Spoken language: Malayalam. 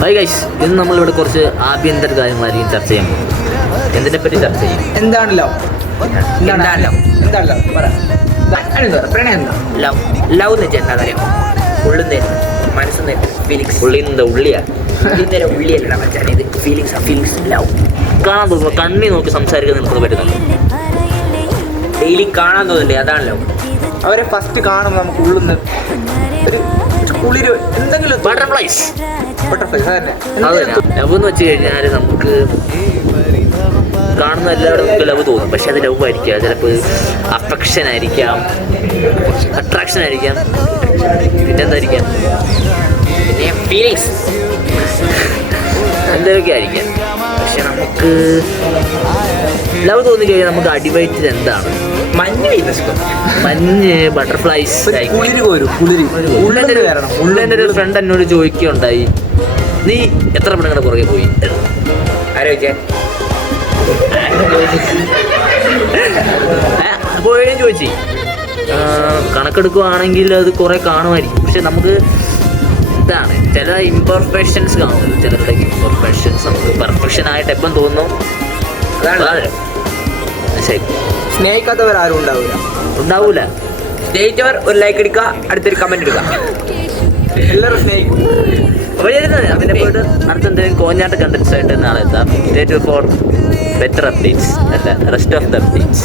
ഹായ് ഗൈസ്, ഇന്ന് നമ്മളിവിടെ കുറച്ച് ആഭ്യന്തര കാര്യങ്ങളായിരിക്കും ചർച്ച ചെയ്യാൻ പോകുന്നത്. എന്തിനെ പറ്റി ചർച്ച ചെയ്യും? എന്താണ് ലവ്? പ്രണയം എന്താ? ലവ് എന്ന് വെച്ചാൽ എന്താ കാര്യം? ഉള്ളുന്നേരം മനസ്സുന്നേരം ഫീലിങ്സ്. ഉള്ളിൻ്റെ ഉള്ളിയാ, ഉള്ളിന്നേരം ഉള്ളിയല്ലടാ മച്ചാൻ, ഇത് ഫീലിങ്സ് ലവ്. കാണാൻ തോന്നുന്നു, കണ്ണി നോക്കി സംസാരിക്കാൻ നമുക്ക് പറ്റുന്നുണ്ട്. ഡെയിലി കാണാൻ തോന്നില്ലേ, അതാണ് ലവ്. അവരെ ഫസ്റ്റ് കാണുമ്പോൾ നമുക്ക് ഉള്ളുന്ന് ഒരു കുളിര് എന്തെങ്കിലും ബട്ടർഫ്ലൈസ് അതന്നെ. ലവ് എന്ന് വെച്ച് കഴിഞ്ഞാൽ നമുക്ക് കാണുന്ന എല്ലാവരും നമുക്ക് ലവ് തോന്നും. പക്ഷെ അത് ലവ് ആയിരിക്കാം, ചിലപ്പോൾ അഫെക്ഷൻ ആയിരിക്കാം, അട്രാക്ഷൻ ആയിരിക്കാം, പിന്നെന്തായിരിക്കാം, പിന്നെ ഫീലിങ്സ് എന്തൊക്കെ ആയിരിക്കാം. പക്ഷെ നമുക്ക് ലവ് തോന്നിക്കഴിഞ്ഞാൽ നമുക്ക് അടിവയറ്റത് എന്താണ്? മഞ്ഞ്, ബട്ടർഫ്ലൈസ്. ഉള്ളെൻ്റെ ഒരു ഫ്രണ്ട് എന്നോട് ചോദിക്കുകയുണ്ടായി, നീ എത്ര പെണ്ണുങ്ങളുടെ പുറകെ പോയി? ആലോചിച്ചേ. പോയും ചോദിച്ചു. കണക്കെടുക്കുകയാണെങ്കിൽ അത് കുറേ കാണുമായിരിക്കും. പക്ഷെ നമുക്ക് ഇതാണ്, ചില ഇംപെർഫെക്ഷൻസ് കാണുന്നത്. ചിലരുടെ ഇംപെർഫെക്ഷൻസ് നമുക്ക് പെർഫെക്ഷൻ ആയിട്ട് എപ്പം തോന്നുന്നു അതാണ്. ശരി, സ്നേഹിക്കാത്തവരാരും ഉണ്ടാവൂല. സ്നേഹിച്ചവർ ഒരു ലൈക്ക് എടുക്കുക, അടുത്തൊരു കമന്റ് എടുക്കുക. എല്ലാവരും സ്നേഹിക്കും. അപ്പോൾ അതിനെ പോയിട്ട് അടുത്തെന്തെങ്കിലും കോഞ്ഞാട്ട് കണ്ടൻസ് ആയിട്ട് നാളെ എത്താം. Stay tune four better updates, അല്ല റെസ്റ്റ് ഓഫ് ദ അപ്ഡേറ്റ്സ്.